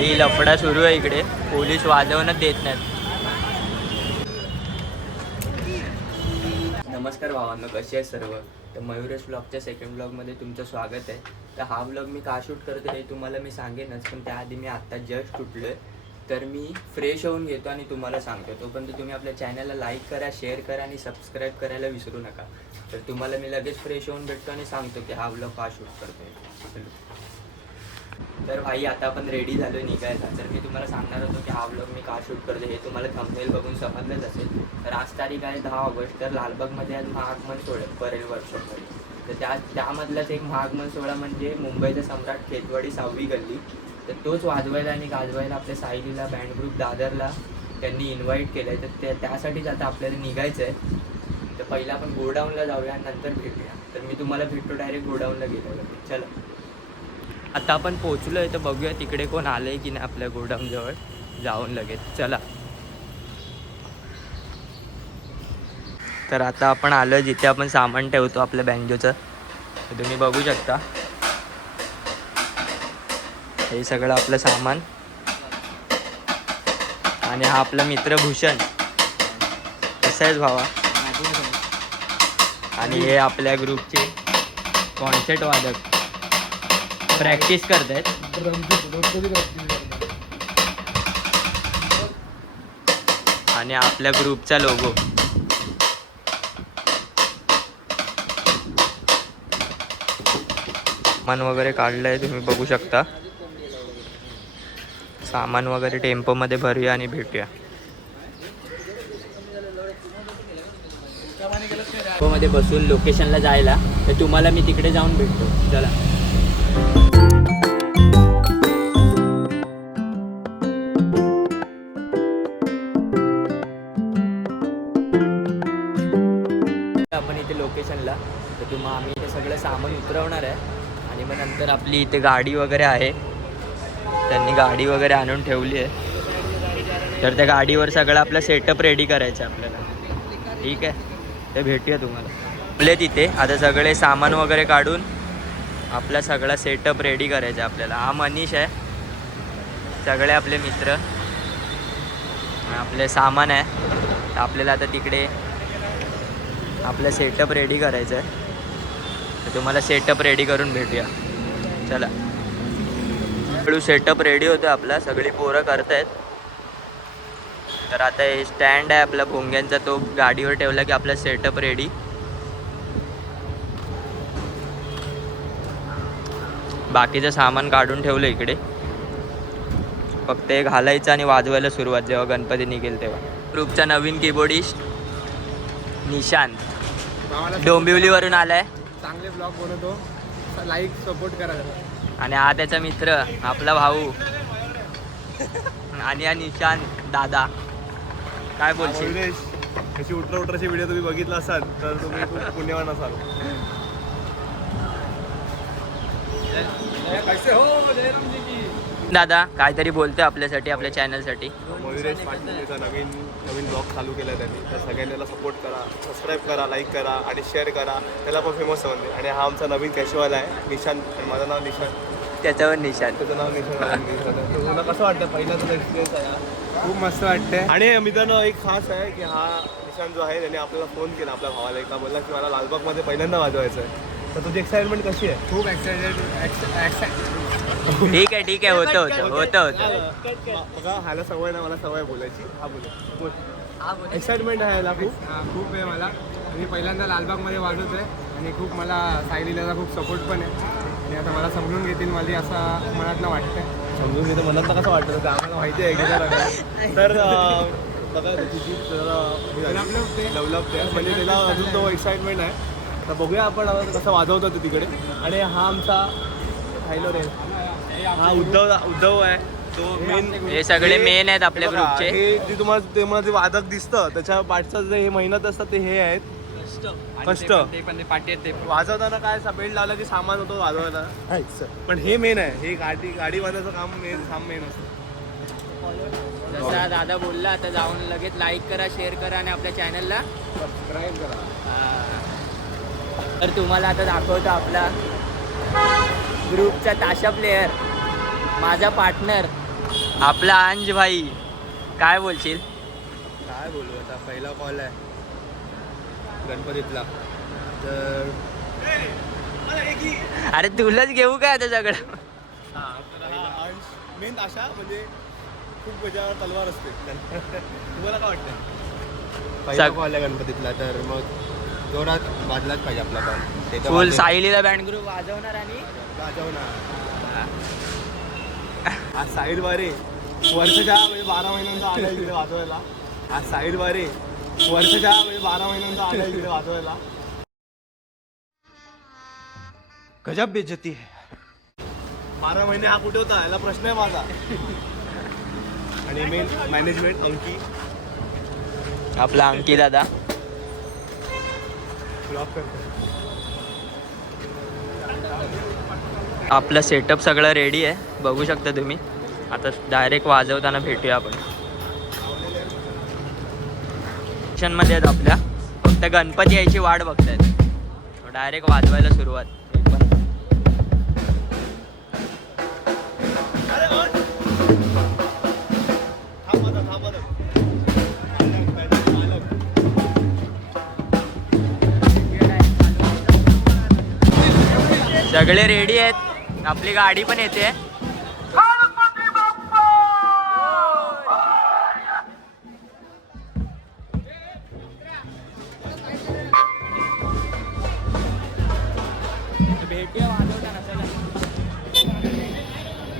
भाई लफडा सुरू आहे इकडे, पोलीस वाजवणच देत नाहीत. नमस्कार भावांनो, कसे आहे सर्व. तर मयुरेश ब्लॉगच्या सेकंड ब्लॉगमध्ये तुमचं स्वागत आहे. तर हा ब्लॉग मी का शूट करतो हे तुम्हाला मी सांगेनच, पण त्याआधी मी आत्ता जस्ट उठलो आहे. तर मी फ्रेश होऊन घेतो आणि तुम्हाला सांगतो. तोपर्यंत तुम्ही आपल्या चॅनलला लाईक करा, शेअर करा आणि सबस्क्राईब करायला विसरू नका. तर तुम्हाला मी लगेच फ्रेश होऊन भेटतो आणि सांगतो की हा ब्लॉग का शूट करतो आहे. तर भाई आता आपण रेडी झालो आहे निघायला. तर मी तुम्हाला सांगणार होतो की हा ब्लॉग मी का शूट करतो हे तुम्हाला थंबनेल बघून समजलंच असेल. तर आज तारीख आहे 10 ऑगस्ट. तर लालबागमध्ये आज महाआगमन सोहळा परेल वर्कशॉपमध्ये. तर त्यामधलाच एक महाआगमन सोहळा म्हणजे मुंबईचा सम्राट खेतवाडी 6वी गल्ली. तर तोच वाजवायला आणि गाजवायला आपल्या सायलीला बँड ग्रुप दादरला त्यांनी इन्व्हाइट केलं आहे. तर त्यासाठीच आता आपल्याला निघायचं आहे. तर पहिला आपण गोडाऊनला जाऊया, नंतर भेटूया. तर मी तुम्हाला भेटतो डायरेक्ट गोडाऊनला गेलेलो. चला आता आपण पोचलो आहे, तर बघूया तिकडे कोण आलं आहे की नाही आपल्या गोडाऊनजवळ जाऊन लगेच. चला तर आता आपण आलो जिथे आपण सामान ठेवतो आपल्या बँजोचं. तर तुम्ही बघू शकता हे सगळं आपलं सामान. आणि हा आपला मित्र भूषण, कसा आहेस भावा. आणि हे आपल्या ग्रुपचे कॉन्सर्ट वादक प्रॅक्टिस करतायत. आणि आपल्या ग्रुपचा लोगो. सामान वगैरे काढलंय तुम्ही बघू शकता. सामान वगैरे टेम्पोमध्ये भरूया आणि भेटूया. टेम्पोमध्ये बसून लोकेशनला जायला. तर तुम्हाला मी तिकडे जाऊन भेटतो. चला आपण इथे लोकेशनला. तर तुम्हाला आम्ही इथे सगळं सामान उतरवणार आहे. आणि मग नंतर आपली इथे गाडी वगैरे आहे, त्यांनी गाडी वगैरे आणून ठेवली आहे. तर त्या गाडीवर सगळं आपलं सेटअप रेडी करायचं आहे आपल्याला. ठीक आहे, तर भेटूया तुम्हाला आपले तिथे. आता सगळे सामान वगैरे काढून आपला सगळा सेटअप रेडी करायचा आहे आपल्याला. हा मनीष आहे, सगळे आपले मित्र, आपले सामान आहे. तर आपल्याला आता तिकडे आपलं सेटअप रेडी करायचं आहे. तर तुम्हाला सेटअप रेडी करून भेटूया. चला हळू सेटअप रेडी होतो आपला, सगळी पोरं करतायत. तर आता हे स्टँड आहे आपला भोंग्यांचा, तो गाडीवर ठेवला की आपला सेटअप रेडी. बाकीचं सामान काढून ठेवलं इकडे, फक्त हे घालायचं आणि वाजवायला सुरुवात जेव्हा गणपती निघेल तेव्हा. ग्रुपचा नवीन कीबोर्डिस्ट निशांत डोंबिवलीवरून आलाय. चांगले ब्लॉग बनवतो, लाईक सपोर्ट करा. आणि हा त्याचा मित्र आपला भाऊ. आणि हा निशांत दादा. काय बोलशील. कशी उठराची व्हिडिओ तुम्ही बघितला असाल तर तुम्ही खूप पुण्यवान असाल. दादा काहीतरी बोलतोय आपल्यासाठी, आपल्या चॅनलसाठी. मयुरेश पाटीलचा नवीन ब्लॉग चालू केला आहे त्यांनी. तर सगळ्यांनी त्याला सपोर्ट करा, सबस्क्राईब करा, लाईक करा आणि शेअर करा. त्याला पण फेमस होईल. आणि हा आमचा नवीन कॅशवाला आहे निशांत. माझं नाव निशांत, त्याच्यावर निशांत. त्याचं नाव निशांत. तुला कसं वाटतं पहिल्याचा एक्सपिरियन्स आहे. खूप मस्त वाटतंय. आणि मित्रांनो एक खास आहे की हा निशांत जो आहे त्याने आपल्याला फोन केला आपल्या भावाला. एका बोलला की मला लालबागमध्ये पहिल्यांदा वाजवायचं आहे. तर तुझी एक्साइटमेंट कशी आहे. खूप ठीक आहे होतं बघा ह्याला सवय ना, मला सवय बोलायची. हा बोल. एक्साइटमेंट आहे ह्याला खूप आहे मला. मी पहिल्यांदा लालबागमध्ये वाजवतो आहे आणि खूप मला सायलीला खूप सपोर्ट पण आहे. आणि आता मला समजून घेतील मला असं मनातनं वाटतंय. समजून घेतं मनातनं कसं वाटतं ते आम्हाला माहिती आहे एकदा. तर बघा तिची डेव्हलप म्हणजे त्याला अजून तो एक्साइटमेंट आहे. तर बघूया आपण कसं वाजवतो ते तिकडे. आणि हा आमचा राहिलो रे, हा उद्धव आहे तो मेन. हे सगळे मेन आहेत आपल्या ग्रुपचे. हे जे तुम्हाला जे वादक दिसतं त्याच्या पाठचं जे हे मेहनत असतं ते हे आहेत कष्ट. वाजवताना काय बेल्ट लावला की सामान होतो वाजवायला, पण हे मेन आहे. हे गाडी वाजवायचं काम मेन असतं. जसा दादा बोलला आता जाऊन लगेच लाईक करा, शेअर करा आणि आपल्या चॅनलला सबस्क्राईब करा. तर तुम्हाला आता दाखवतो आपला ग्रुपचा ताशा प्लेयर, माझा पार्टनर आपला अंज भाई काय बोलशील? काय बोलू आता, पहिला कॉल आहे गणपतीतला तर अरे तुलाच घेऊ काय आता सगळं? मेन आशा म्हणजे खूप त्याच्यावर तलवार असते. तुम्हाला काय वाटतं? पहिला कॉल आहे गणपतीतला तर मग जोरात वाजलाच पाहिजे आपला कॉल. फुल सायलीला बँड ग्रुप वाजवणार आणि वाजवणार. आज साहिल वारे वर्षाच्या म्हणजे 12 महिन्यांचा आला इकडे वाजवायला. आज साहिल वारे वर्षाच्या म्हणजे 12 महिन्यांचा आला इकडे वाजवायला. गजब बेइज्जती है. 12 महिने हा कुठे होता याला प्रश्न आहे माझा. आणि मेन मॅनेजमेंट अंकी, आपला अंकी दादा. ब्लॉक करतो. आपलं सेटअप सगळं रेडी आहे, बघू शकता तुम्ही. आता डायरेक्ट वाजवताना भेटूया आपण. मध्ये आहेत आपल्या, फक्त गणपती यायची वाट बघतायत. डायरेक्ट वाजवायला सुरुवात. सगळे रेडी आहेत, आपली गाडी पण येते.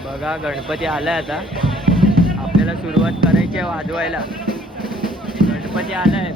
बघा गणपती आलाय आता, आपल्याला सुरुवात करायची आहे वाजवायला. गणपती आलाय.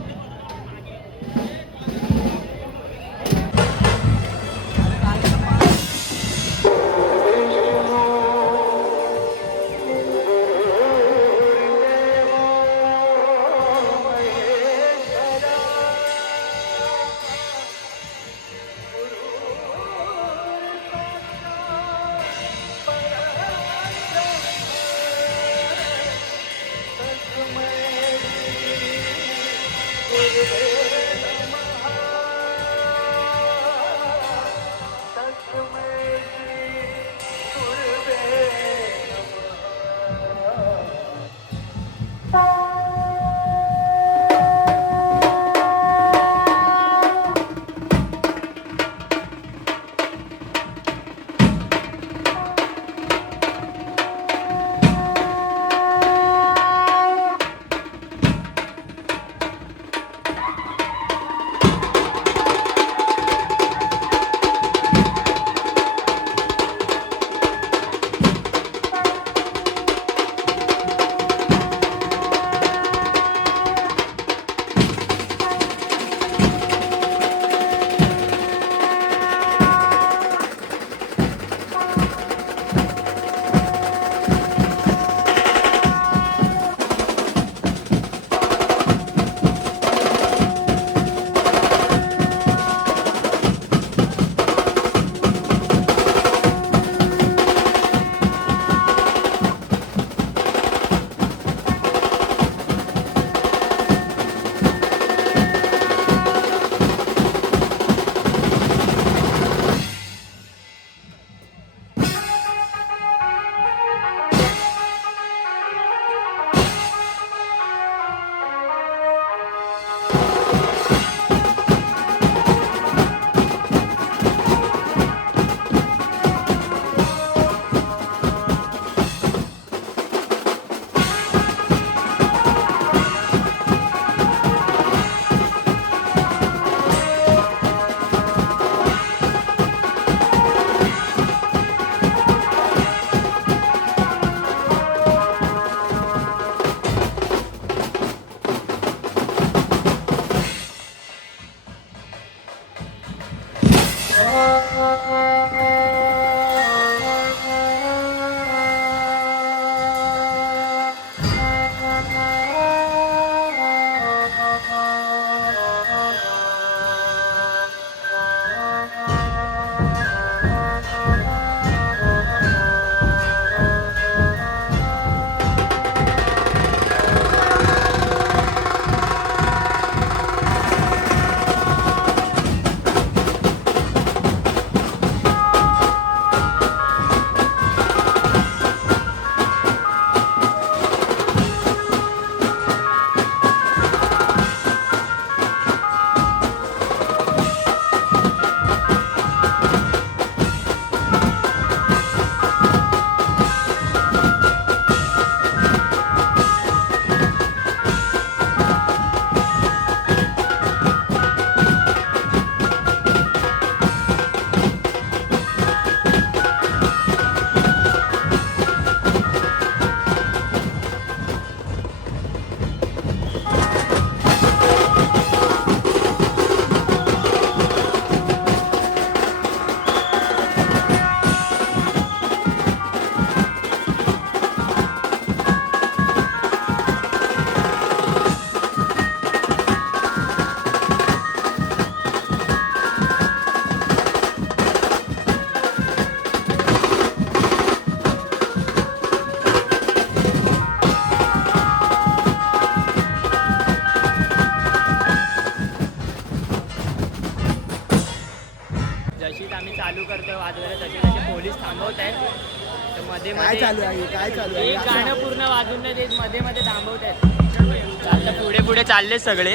मध्ये काय मध्ये चालू आहे काय चालू आहे एक गाणं पूर्ण वाजून नाही देत, मध्ये मध्ये थांबवत आहेत. आता पुढे पुढे चालले सगळे.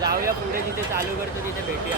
जाऊया पुढे, जिथे चालू करतो तिथे भेटूया.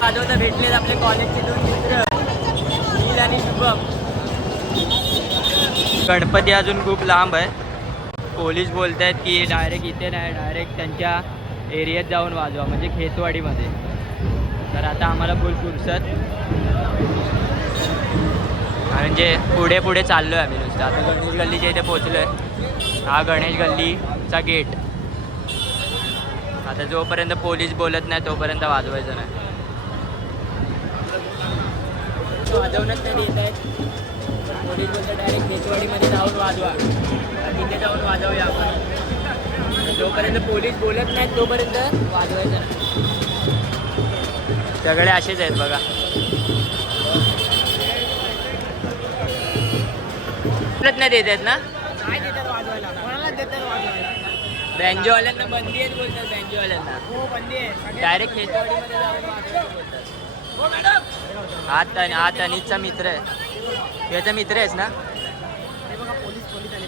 वाजवता भेटलेत आपले कॉलेजचे दोन मित्र आणि शुभम. गणपती अजून खूप लांब आहे. पोलीस बोलत आहेत की डायरेक्ट इथे नाही, डायरेक्ट त्यांच्या एरियात जाऊन वाजवा, म्हणजे खेतवाडीमध्ये. तर आता आम्हाला फुल फुरसत, म्हणजे पुढे पुढे चाललो आहे आम्ही नुसतं. आता गणेश गल्लीच्या इथे पोहोचलो आहे. हा गणेश गल्लीचा गेट. आता जोपर्यंत पोलीस बोलत नाही तोपर्यंत वाजवायचं नाही. वाजवणंच नाही देत आहेत. पोलीस बोलतात डायरेक्ट खेतवाडीमध्ये जाऊन वाजवा. तिथे जाऊन वाजवूया आपण. जोपर्यंत पोलीस बोलत नाहीत तोपर्यंत वाजवायचं नाही. सगळे असेच आहेत बघा. नाही देत आहेत ना, काय देतात वाजवायला, कोणालाच देतात वाजवायला. बँजोवाल्यांना बंदी आहे बोलतात. बँजोवाल्यांना हो बंदी आहे. डायरेक्ट खेतवाडीमध्ये जाऊन वाजवायला बोलतात. हा तनीचा मित्र आहे. याचा मित्र आहेस ना. हे बघा पोलीस आले.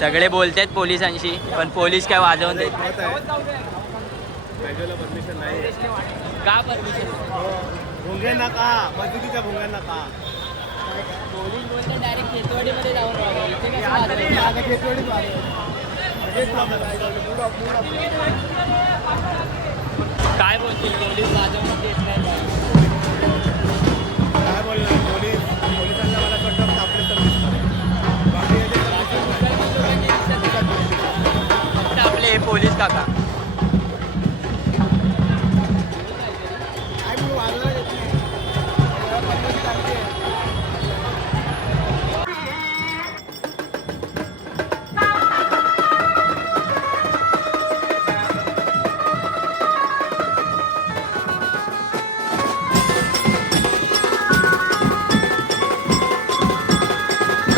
सगळे बोलतात पोलिसांशी, पण पोलीस काय वाजवून देत नाही. परमिशन नाही. का परमिशन? भोंग्यांना का, मजुरीच्या भोंग्यांना का. पोलीस बोलतात डायरेक्ट खेतवाडीमध्ये जाऊन वाजवा. इथे कसं वाजवायचं? खेतवाडीत काय बोलतील पोलीस वाजवून देत नाही? काय बोलणार पोलिसांना मला वाटतं आपले सर्विस बाकी फक्त आपले हे पोलीस काका.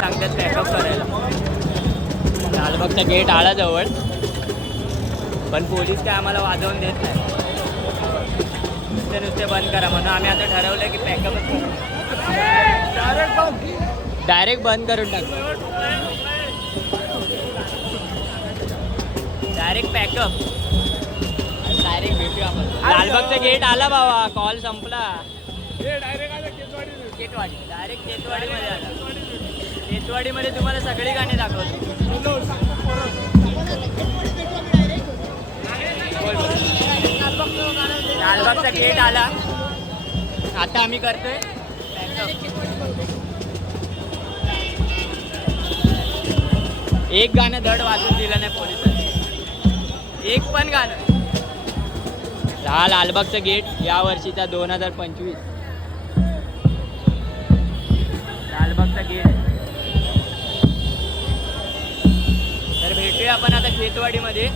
सांगतात पॅकअप करायला. लालबागचा गेट आला जवळ, पण पोलीस काय आम्हाला वाजवून देत नाही. नुसते बंद करा म्हणून आम्ही आता ठरवलं की पॅकअपच करू. डायरेक्ट बंद करून टाकू. Direct pack up. डायरेक्ट भेटूया आपण. लालबागचा गेट आला बाबा, कॉल संपला. खेतवाडी डायरेक्ट खेतवाडीमध्ये आला. खेतवाडीमध्ये तुम्हाला सगळी गाणी दाखवतो. लालबागचा गेट आला. आता आम्ही करतोय एक गाणं धड वाजून दिलं नाही पोलिसांनी, एक पण गाणं. हा लालबागचा गेट या वर्षीचा 2025 लालबागचा गेट. तर भेटूया आपण आता खेतवाडीमध्ये.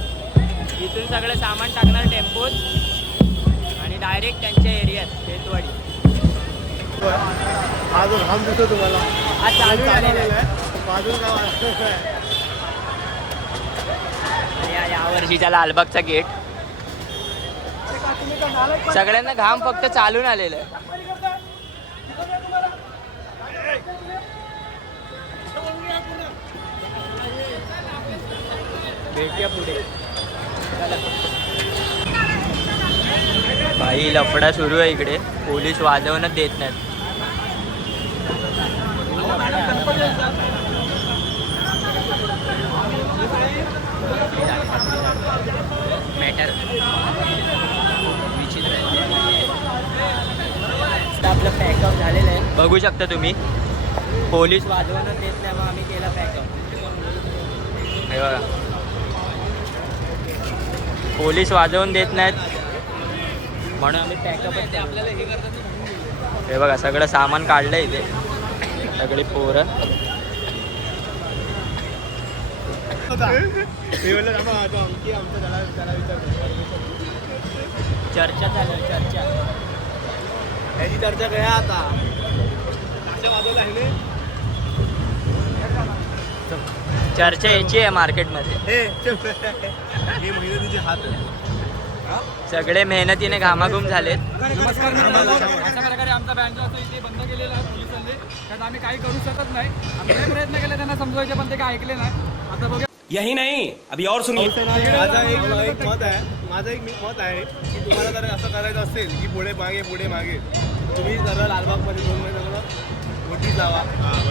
इथून सगळं सामान टाकणार टेम्पोत आणि डायरेक्ट त्यांच्या एरियात खेतवाडी. हा जो घाम दिसतो तुम्हाला, हा चालू झालेला आहे. बाजून गाव आणि या वर्षीचा लालबागचा गेट. सगळ्यांना घाम फक्त चालून आलेलं आहे. भेटूया पुढे. भाई लफडा सुरू आहे इकडे. पोलीस वाजवणच देत नाहीत. मॅटर विचित्र आहे. आपलं पॅकअप झालेलं आहे, बघू शकता तुम्ही. पोलीस वाजवणच देत नाही, मग आम्ही केला पॅकअप. हे बघा, पोलीस वाजवून देत नाहीत म्हणून आम्ही पॅकअपच केलं. हे बघा सगळं सामान काढलं इथे. सगळी पोरं चर्चा चालू, चर्चा. ह्याची चर्चा काय आता. चर्चा याची आहे मार्केटमध्ये. हे महिन्याचे हात सगळे मेहनतीने घामाघूम झालेत. नमस्कार मित्रांनो, अशा प्रकारे आमचा बँड जो असतो इथे बंद केलेला आहे पोलिसांनी. कारण आम्ही काही करू शकत नाही. आम्ही लय प्रयत्न केले त्यांना समजवायचे, पण ते काय ऐकले नाही. आता बघूया. यही नहीं, अभी और सुनिए. माझा एक मत आहे की तुम्हाला जर असं करायचं असेल की पुढे मागे तुम्ही जरा लालबागमध्ये 2 महिने नोटीस लावा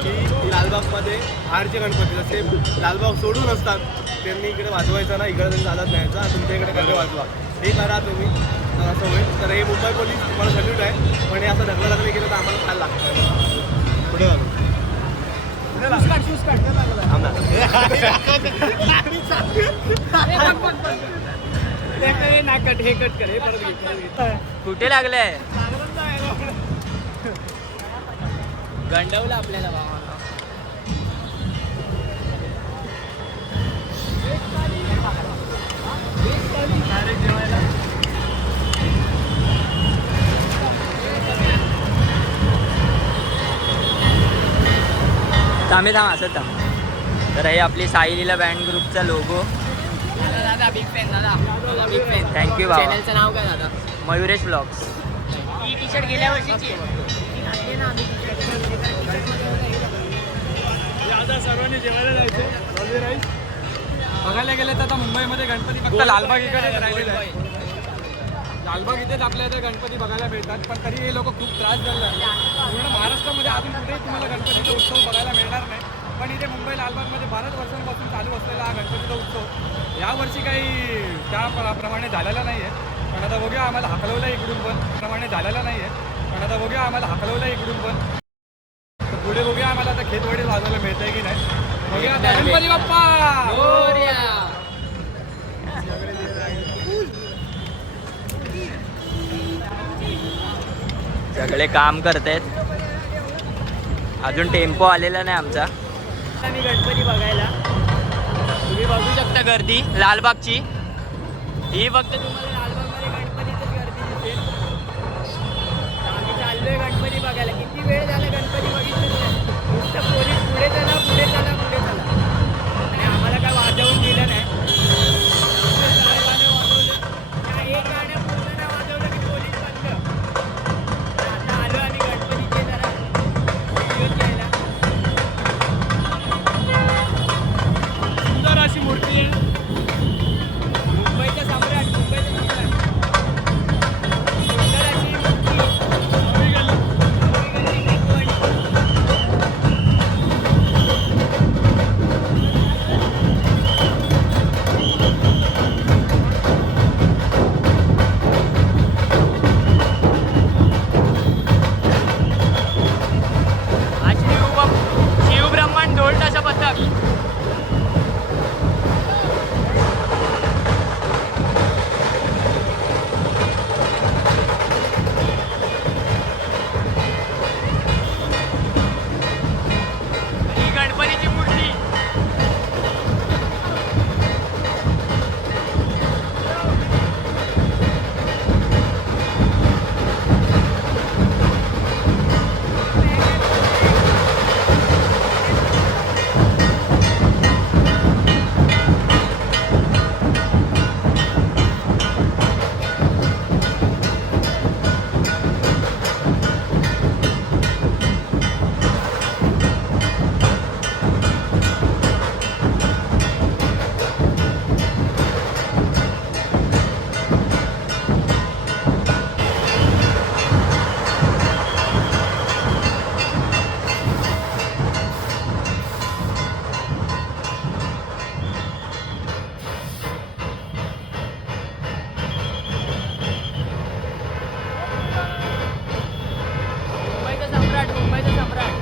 की लालबागमध्ये बाहेरचे गणपती जसे लालबाग सोडून असतात त्यांनी इकडे वाजवायचं ना, इकडे त्यांनी चालत न्यायचं आणि तुमच्या इकडे कसे वाजवा हे करा तुम्ही. तर असं होईल. तर हे मुंबई पोलीस तुम्हाला सल्यूट आहे, पण हे असं ढकलाढकली केलं तर आम्हाला खायला लागतं. पुढे घालू कुठे लागलंय गंडवलं आपल्याला बाबा. थांबे थांब असं थांब. तर हे आपली साई लीला बँड ग्रुपचा लोगो. दादा बिग फॅन दादा बिग फॅन. थँक्यू बाबा. चॅनलचं नाव काय दादा? मयुरेश ब्लॉग्स. ही टी शर्ट गेल्या वर्षीची सर्वांनी जेवायला जायचं. बघायला गेले तर आता मुंबईमध्ये गणपती फक्त लालबाग इकडे राहिलेले आहे. लालबाग इथेच आपल्या इथे गणपती बघायला मिळतात, पण तरी हे लोक खूप त्रास झाले. पूर्ण महाराष्ट्रामध्ये अजून कुठेही तुम्हाला गणपतीचा उत्सव बघायला मिळणार नाही, पण इथे मुंबई लालबागमध्ये बऱ्याच वर्षांपासून चालू असलेला हा गणपतीचा उत्सव यावर्षी काही त्याप्रमाणे झालेला नाही आहे. पण आता बघूया, आम्हाला हाकलवलं इकडून पण हाकलवलं इकडून पण. तर पुढे बघूया आम्हाला आता खेतवाडी वाजवायला मिळतंय की नाही. बघूया आता. गणपती बाप्पा. सगळे काम करतायत. अजून टेम्पो आलेला नाही आमचा. आम्ही गणपती बघायला तुम्ही बघू शकता गर्दी लालबागची. ही फक्त तुम्हाला लालबागमध्ये गणपतीचीच गर्दी दिसेल. आम्ही चाललोय गणपती बघायला. किती वेळ झाला गणपती बघितलं नाही. नुसतं पोलीस पुढे चला पुढे चला पुढे चला आणि आम्हाला काय वाजवून दिलं नाही. एक गाणं पूर्ण नाही वाजवलं की पोलीस बंद. आता आलो आणि गणपतीचे जरा व्हिडिओ घ्यायला. सुंदर अशी मूर्ती आहे. मुंबईचा सम्राट सुंदर अशी मूर्ती. शिवब्रह्मांड ढोल ताशा पथक. ही गणपतीची मूर्ती. मुंबईचा सम्राट.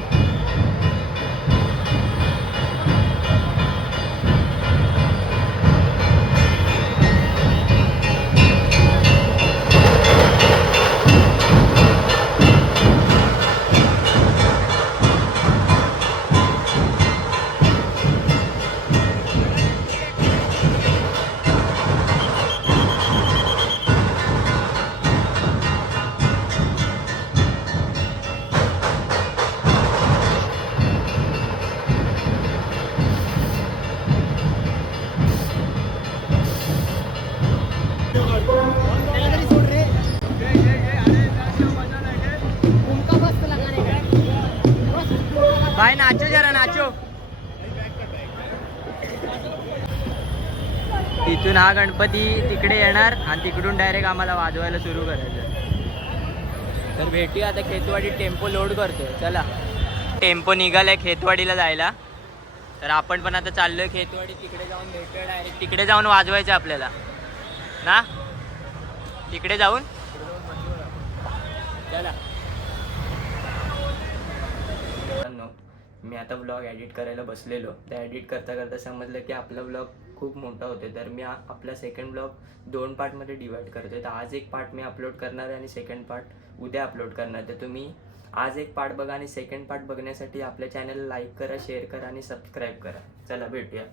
भाई नाचो जरा नाचो. तिथून हा गणपती तिकडे येणार आणि तिकडून डायरेक्ट आम्हाला वाजवायला सुरू करायचं. तर भेटूया आता. खेतवाडी टेम्पो लोड करतोय. चला. टेम्पो निघालाय खेतवाडीला जायला. तर आपण पण आता चाललोय खेतवाडी. तिकडे जाऊन भेटूया डायरेक्ट. तिकडे जाऊन वाजवायचं आपल्याला ना. तिकडे जाऊन चला. मी आता व्लॉग एडिट करायला बसलेलो. तर एडिट करता करता समजलं की आपला व्लॉग खूप मोठा होतो. तर मी आपला सेकंड व्लॉग 2 पार्टमध्ये डिवाईड करतोय. तर आज एक पार्ट मी अपलोड करणार आहे आणि सेकंड पार्ट उद्या अपलोड करणार. तर तुम्ही आज एक पार्ट बघा आणि सेकंड पार्ट बघण्यासाठी आपल्या चॅनलला लाईक करा, शेअर करा आणि सबस्क्राईब करा. चला भेटूया.